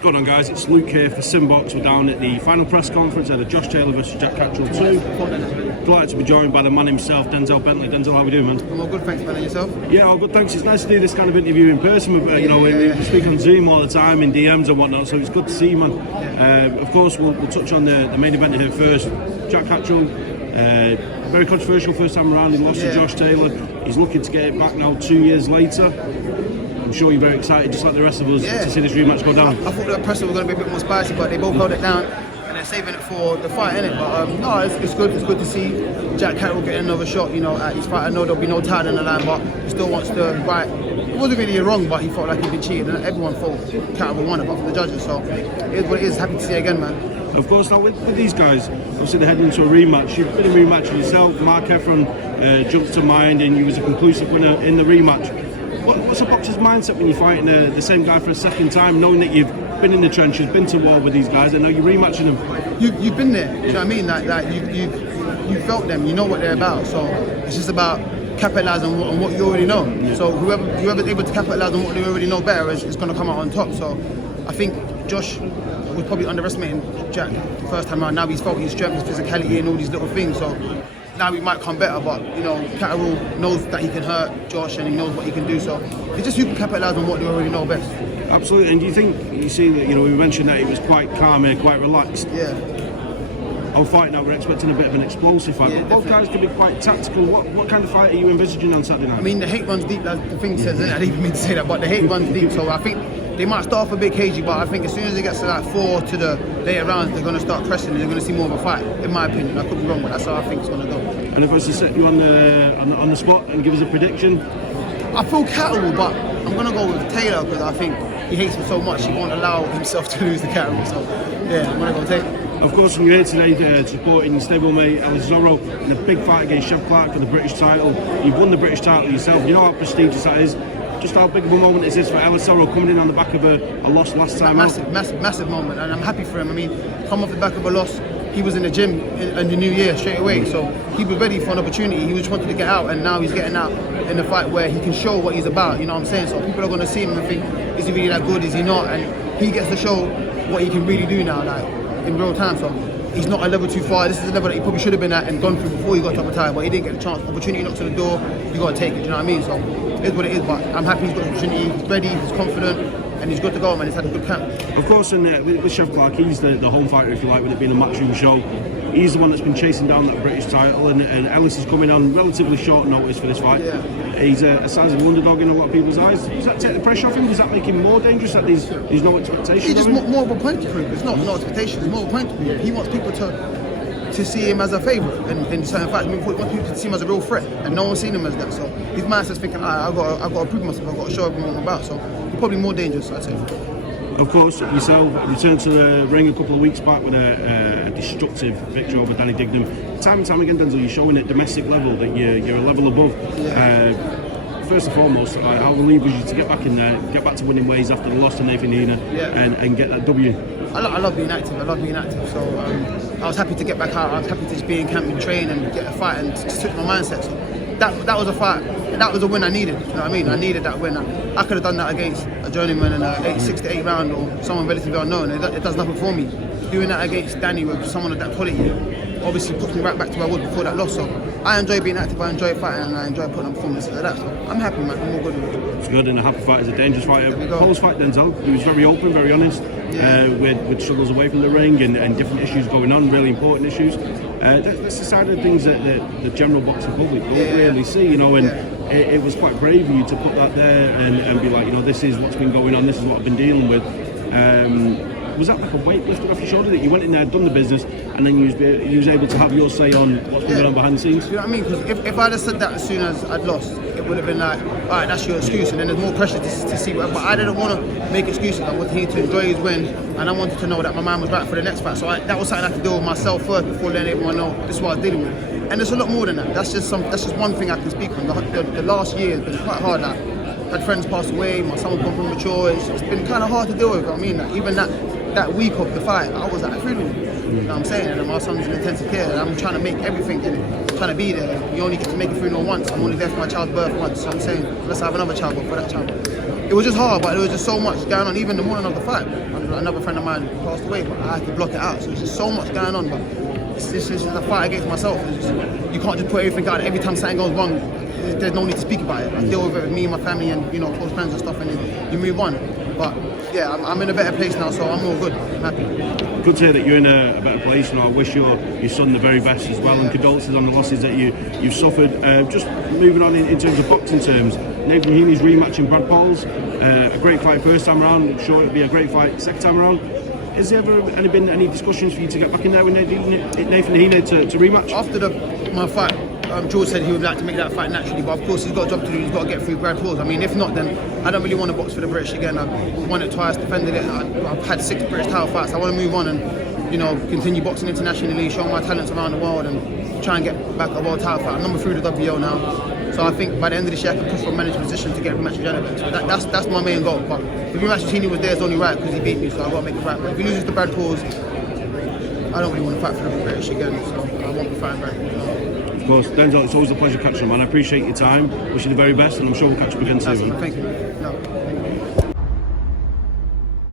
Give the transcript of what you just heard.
What's going on, guys? It's Luke here for SimBoxx. We're down at the final press conference at the Josh Taylor versus Jack Catterall 2. Delighted to be joined by the man himself, Denzel Bentley. Denzel, how are we doing, man? I'm all good, thanks, man. And yourself? Yeah, all good, thanks. It's nice to do this kind of interview in person. We speak on Zoom all the time, in DMs and whatnot, so it's good to see you, man. Of course, we'll touch on the main event here first. Jack Catterall, very controversial first time around. He lost to Josh Taylor. He's looking to get it back now 2 years later. I'm sure you're very excited, just like the rest of us, to see this rematch go down. I thought the press was going to be a bit more spicy, but they both held it down and they're saving it for the fight, innit? But no, it's good. It's good to see Jack Catterall getting another shot. You know, at his fight. I know there'll be no time in the line, but he still wants to right. It wasn't really wrong, but he felt like he'd been cheated, and everyone thought Catterall won, apart from the judges. So it is what it is. Happy to see it again, man. Of course, now with these guys, obviously they're heading into a rematch. You've been in a rematch yourself. Mark Efron jumped to mind, and you was a conclusive winner in the rematch. What's a boxer's mindset when you're fighting the same guy for a second time, knowing that you've been in the trenches, been to war with these guys, and now you're rematching them? You've been there. Do you know what I mean? Like you felt them. You know what they're about. So it's just about capitalising on what you already know. Yeah. So whoever's able to capitalise on what they already know better is going to come out on top. So I think Josh was probably underestimating Jack the first time around. Now he's felt his strength, his physicality, and all these little things. So now he might come better, but you know, Catterall knows that he can hurt Josh and he knows what he can do. So it's just who can capitalise on what they already know best. Absolutely. And do you think, you see that, we mentioned that he was quite calm and quite relaxed. Yeah. Our fight now, we're expecting a bit of an explosive fight, but both guys can be quite tactical. What kind of fight are you envisaging on Saturday night? I mean, the hate runs deep, as the thing says, I didn't even mean to say that, but the hate runs deep, so I think they might start off a bit cagey, but I think as soon as it gets to like 4 to the later rounds, they're going to start pressing and they're going to see more of a fight, in my opinion. I could be wrong, but that's how I think it's going to go. And if I was to set you on the spot and give us a prediction? I feel Catterall, but I'm going to go with Taylor because I think he hates him so much, he won't allow himself to lose the Catterall, so yeah, I'm going to go Taylor. Of course, you're here today supporting stablemate Alice Zorro in a big fight against Chef Clark for the British title. You've won the British title yourself. You know how prestigious that is. Just how big of a moment is this for Alice Zorro coming in on the back of a loss last time out? Massive moment, and I'm happy for him. I mean, come off the back of a loss, he was in the gym in the new year straight away, so he was ready for an opportunity. He just wanted to get out, and now he's getting out in the fight where he can show what he's about. You know what I'm saying? So people are going to see him and think, is he really that good? Is he not? And he gets to show what he can really do now, like in real time. So he's not a level too far. This is a level that he probably should have been at and gone through before he got top of time, but he didn't get the chance. Opportunity knocks on the door, you got to take it. Do you know what I mean? So it is what it is, but I'm happy he's got the opportunity. He's ready, he's confident, and he's good to go, man. He's had a good camp. Of course, and with Chef Clark, he's the home fighter, if you like, with it being a matchroom show. He's the one that's been chasing down that British title, and Ellis is coming on relatively short notice for this fight. Yeah. He's a sizable underdog in a lot of people's eyes. Does that take the pressure off him? Does that make him more dangerous? That there's no expectations? He's just more of a point to prove. It's not no expectations. It's more of a point to prove. He wants people to see him as a favourite in certain fights. I mean, he wants people to see him as a real threat, and no one's seen him as that. So his mindset's thinking, I've got to prove myself. I've got to show everyone what I'm about. So he's probably more dangerous, I'd say. Of course, yourself returned to the ring a couple of weeks back with a destructive victory over Danny Dignam. Time and time again, Denzel, you're showing at domestic level that you're a level above. Yeah. First and foremost, how relieved was you to get back in there, get back to winning ways after the loss to Nathan Hina, and get that W? I love being active. So I was happy to get back out. I was happy to just be in camp and train and get a fight and just switch my mindset. So that was a fight. That was a win I needed. You know what I mean? I needed that win. I could have done that against a journeyman in a 6 to 8 round or someone relatively unknown. It does nothing for me. Doing that against Danny with someone of that quality obviously puts me right back to where I was before that loss. So I enjoy being active, I enjoy fighting, and I enjoy putting on performances like that. So I'm happy, man. I'm all good with it. It's good, and a happy fight is a dangerous fighter. Post-fight, Denzel, he was very open, very honest, with struggles away from the ring and different issues going on, really important issues. That's the side of things that the general boxing public don't really see, and it was quite brave of you to put that there and be like, this is what's been going on, this is what I've been dealing with. Was that like a weight lifted off your shoulder that you went in there, done the business, and then you was able to have your say on what's been going on behind the scenes? You know what I mean? Because if I'd have said that as soon as I'd lost, it would have been like, all right, that's your excuse, and then there's more pressure to see what. But I didn't want to make excuses. I wanted him to enjoy his win, and I wanted to know that my mind was right for the next fight. So that was something I had to deal with myself first before letting everyone know this is what I was dealing with. And there's a lot more than that. That's just one thing I can speak on. The last year has been quite hard. Like, had friends pass away, my son was gone premature. It's been kind of hard to deal with. I mean, even that week of the fight, I was at a funeral. You know what I'm saying? And my son's in intensive care, and I'm trying to make everything and trying to be there. You only get to make a funeral once. I'm only there for my child's birth once. So I'm saying, let's have another child, but for that child. it was just hard, but there was just so much going on. Even the morning of the fight, another friend of mine passed away, but I had to block it out. So it's just so much going on. But it's just a fight against myself. You can't just put everything out. Every time something goes wrong, there's no need to speak about it. I deal with it with me and my family and close friends and stuff, and then you move on. But yeah, I'm in a better place now, so I'm all good. I'm happy. Good to hear that you're in a better place, and I wish your son the very best as well. And condolences on the losses that you've suffered. Just moving on in terms of boxing terms, Nathan Healy's rematching Brad Paul's. A great fight first time around. I'm sure it'll be a great fight second time around. Has there ever been any discussions for you to get back in there with Nathan Healy to rematch? After my fight, George said he would like to make that fight naturally, but of course he's got a job to do. He's got to get through Brad Paul's. I mean, if not, then I don't really want to box for the British again. I've won it twice, defended it. I've had 6 British title fights. I want to move on and continue boxing internationally, show my talents around the world, and try and get back a world title fight. I'm number 3 to WO now, so I think by the end of this year I can push for a manager position to get a rematch with Janibek. So that's my main goal. But if the rematch with Healy was there, it's only right because he beat me, so I've got to make it right. But if he loses to Brad Paul's, I don't really want to fight for the British again, so I won't be fighting Brad Paul's. Of course, Denzel, it's always a pleasure catching you, man. I appreciate your time. Wish you the very best, and I'm sure we'll catch up again soon. Thank you. No.